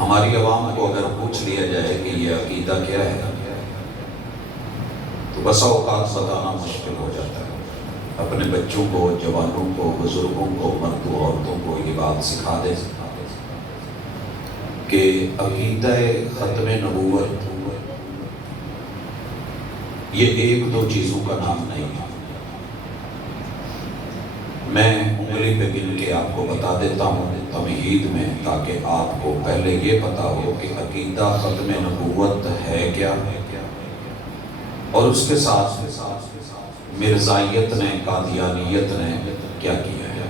ہماری عوام کو اگر پوچھ لیا جائے کہ یہ عقیدہ کیا ہے تو بسا اوقات بتانا مشکل ہو جاتا ہے۔ اپنے بچوں کو، جوانوں کو، بزرگوں کو، مردوں عورتوں کو یہ بات سکھا دے کہ عقیدہ ختم نبوت یہ ایک دو چیزوں کا نام نہیں ہے۔ میں انگلی پہ گن کے آپ کو بتا دیتا ہوں تمہید میں، تاکہ آپ کو پہلے یہ پتا ہو کہ عقیدہ ختم نبوت ہے کیا، اور اس کے ساتھ مرزائیت نے، قادیانیت نے کیا کیا ہے۔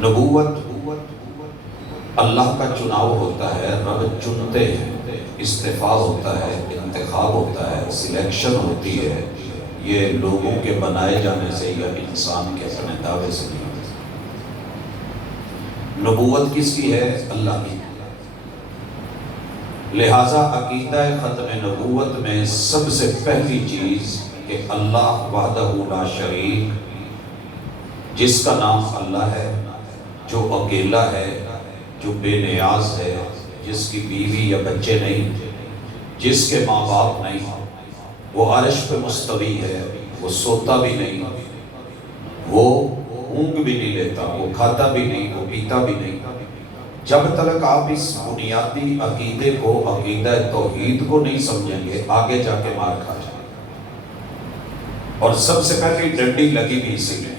نبوت اللہ کا چناؤ ہوتا ہے، رب چنتے ہیں، استفاء ہوتا ہے، انتخاب ہوتا ہے، سلیکشن ہوتی ہے۔ یہ لوگوں کے بنائے جانے سے یا انسان کے اپنے دعوے سے نہیں ہوتی۔ نبوت کس کی ہے؟ اللہ کی۔ لہذا عقیدہ ختم نبوت میں سب سے پہلی چیز کہ اللہ وحدہ لا شریک، جس کا نام اللہ ہے، جو اکیلا ہے، جو بے نیاز ہے، جس کی بیوی یا بچے نہیں، جس کے ماں باپ نہیں، وہ عرش پہ مستوی ہے، وہ سوتا بھی نہیں، وہ اونگ بھی نہیں لیتا، وہ کھاتا بھی نہیں، وہ پیتا بھی نہیں۔ جب تک آپ اس بنیادی عقیدے کو، عقیدہ توحید کو نہیں سمجھیں گے، آگے جا کے مار کھا جائیں گے۔ اور سب سے پہلے ڈنڈی لگی بھی اسی میں۔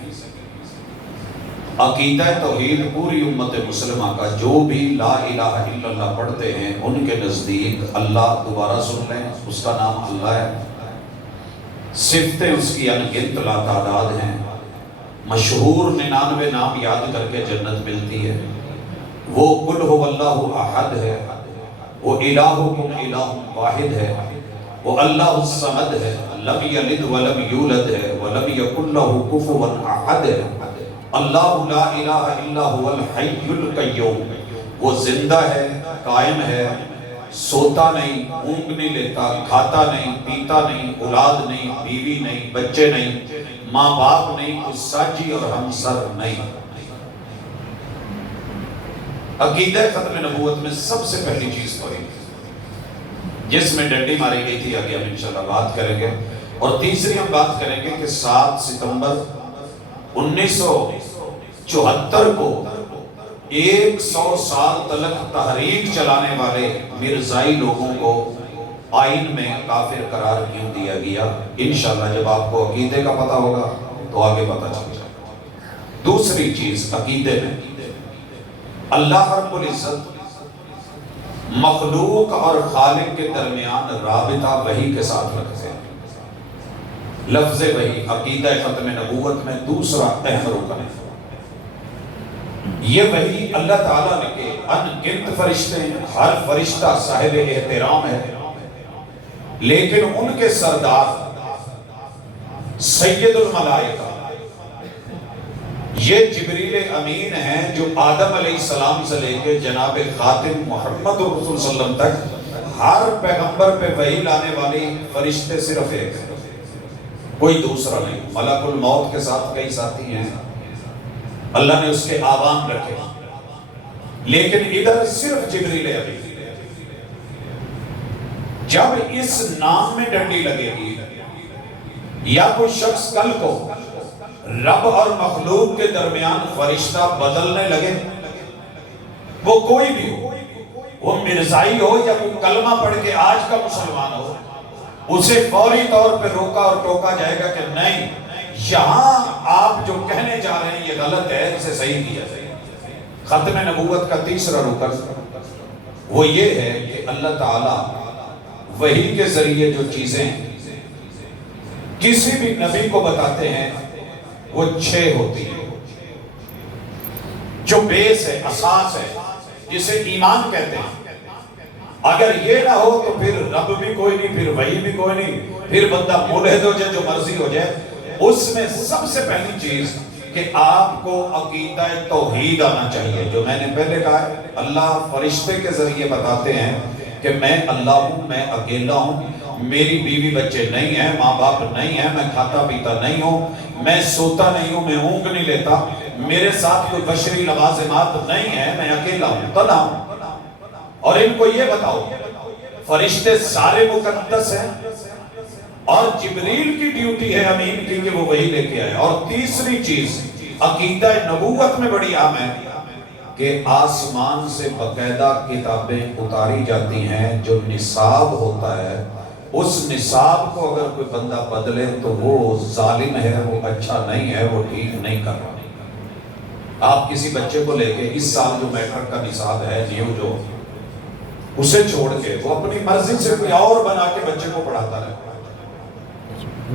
عقیدہ توحید پوری امت مسلمہ کا، جو بھی لا الہ الا اللہ پڑھتے ہیں ان کے نزدیک اللہ، دوبارہ سن لیں، اس کا نام اللہ ہے، صفتیں اس کی انگنت لا تعداد ہیں، مشہور 99 نام یاد کر کے جنت ملتی ہے، وہ قل هو اللہ احد ہے، وہ الہکم الہ واحد ہے، وہ اللہ الصمد ہے، لم یلد ولم یولد ہے، ولم یکن لہ کفوا احد ہے، اللہ لا الہ الا هو الحی القیوم، وہ زندہ ہے، قائم ہے، سوتا نہیں، اونگ نہیں لیتا، کھاتا نہیں، پیتا نہیں، اولاد نہیں، بیوی نہیں، بچے نہیں، ماں باپ نہیں، کوئی ساجی اور ہمسر نہیں۔ عقیدہ ختم نبوت میں سب سے پہلی چیز توحید، جس میں ڈنڈی ماری گئی تھی، آگے ہم انشاءاللہ بات کریں گے۔ اور تیسری ہم بات کریں گے کہ 7 ستمبر 1974 کو 100 سال تلک تحریک چلانے والے مرزائی لوگوں کو آئین میں کافر قرار کیوں دیا گیا، انشاءاللہ جب آپ کو عقیدے کا پتہ ہوگا تو آگے پتہ چل جائے گا۔ دوسری چیز عقیدے میں، اللہ رب العزت مخلوق اور خالق کے درمیان رابطہ وحی کے ساتھ رکھتے ہیں۔ لفظ وحی عقیدہ ختم نبوت میں دوسرا اہم رکن ہے۔ یہ وحی اللہ تعالیٰ نے کہ ان گنت فرشتے ہیں، ہر فرشتہ صاحب احترام ہے، لیکن ان کے سردار سید الملائکہ یہ جبریل امین ہیں، جو آدم علیہ السلام سے لے کے جناب خاتم محمد رسول صلی اللہ علیہ وسلم تک ہر پیغمبر پہ وحی لانے والی فرشتے صرف ایک ہیں، کوئی دوسرا نہیں۔ ملک الموت کے ساتھ کئی ساتھی ہیں، اللہ نے اس کے آوان رکھے، لیکن ادھر صرف جبریل امین۔ جب اس نام میں ڈنڈی لگے گی، یا کوئی شخص کل کو رب اور مخلوق کے درمیان فرشتہ بدلنے لگے، وہ کوئی بھی ہو، وہ مرزائی ہو یا کوئی کلمہ پڑھ کے آج کا مسلمان ہو، اسے فوری طور پہ روکا اور ٹوکا جائے گا کہ نہیں، یہاں آپ جو کہنے جا رہے ہیں یہ غلط ہے، اسے صحیح کیا جائے۔ ختم نبوت کا تیسرا رکن وہ یہ ہے کہ اللہ تعالیٰ وحی کے ذریعے جو چیزیں کسی بھی نبی کو بتاتے ہیں وہ 6 ہوتی ہیں، جو بیس ہے، اساس ہے، جسے ایمان کہتے ہیں۔ اگر یہ نہ ہو تو پھر رب بھی کوئی نہیں، پھر وحی بھی کوئی نہیں، پھر بندہ ملحد ہو جائے، جو مرضی ہو جائے۔ اس میں سب سے پہلی چیز کہ آپ کو عقیدہ توحید آنا چاہیے، جو میں نے پہلے کہا ہے، اللہ فرشتے کے ذریعے بتاتے ہیں کہ میں اللہ ہوں، میں اکیلا ہوں، میری بیوی بچے نہیں ہیں، ماں باپ نہیں ہیں، میں کھاتا پیتا نہیں ہوں، میں سوتا نہیں ہوں، میں اونگ نہیں لیتا، میرے ساتھ کوئی بشری لوازمات نہیں ہے، میں اکیلا ہوں، تنہا ہوں، اور ان کو یہ بتاؤ فرشتے سارے مقدس ہیں، اور جبریل کی ڈیوٹی ہے امین کی کہ وہ وہی لے کے آئے۔ اور تیسری چیز عقیدہ نبوت میں بڑی عام ہے کہ آسمان سے باقاعدہ کتابیں اتاری جاتی ہیں، جو نصاب ہوتا ہے اس نصاب کو اگر کوئی بندہ بدلے تو وہ ظالم ہے، وہ اچھا نہیں ہے، وہ ٹھیک نہیں کر رہا۔ آپ کسی بچے کو لے کے اس سال جو میٹرک کا نصاب ہے نیو جو، اسے چھوڑ کے وہ اپنی مرضی سے کوئی اور بنا کے بچے کو پڑھاتا رہے،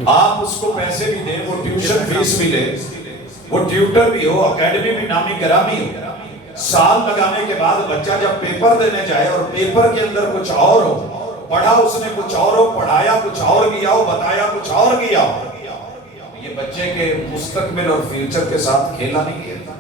آپ اس کو پیسے بھی دیں، وہ ٹیوشن فیس بھی لے، وہ ٹیوٹر بھی ہو، اکیڈمی بھی نامی گرامی ہو، سال لگانے کے بعد بچہ جب پیپر دینے جائے اور پیپر کے اندر کچھ اور ہو، پڑھا اس نے کچھ اور ہو، پڑھایا کچھ اور گیا ہو، بتایا کچھ اور گیا ہو، یہ بچے کے مستقبل اور فیوچر کے ساتھ کھیلا نہیں کیا۔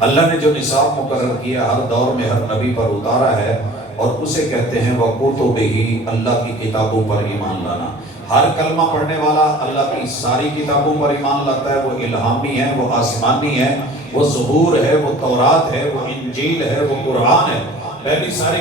اللہ نے جو نصاب مقرر کیا ہر دور میں ہر نبی پر اتارا ہے، اور اسے کہتے ہیں وَكُتُبِهِ، اللہ کی کتابوں پر ایمان لانا۔ ہر کلمہ پڑھنے والا اللہ کی ساری کتابوں پر ایمان لاتا ہے، وہ الہامی ہے، وہ آسمانی ہے، وہ زبور ہے، وہ تورات ہے، وہ انجیل ہے، وہ قرآن ہے، پہلی ساری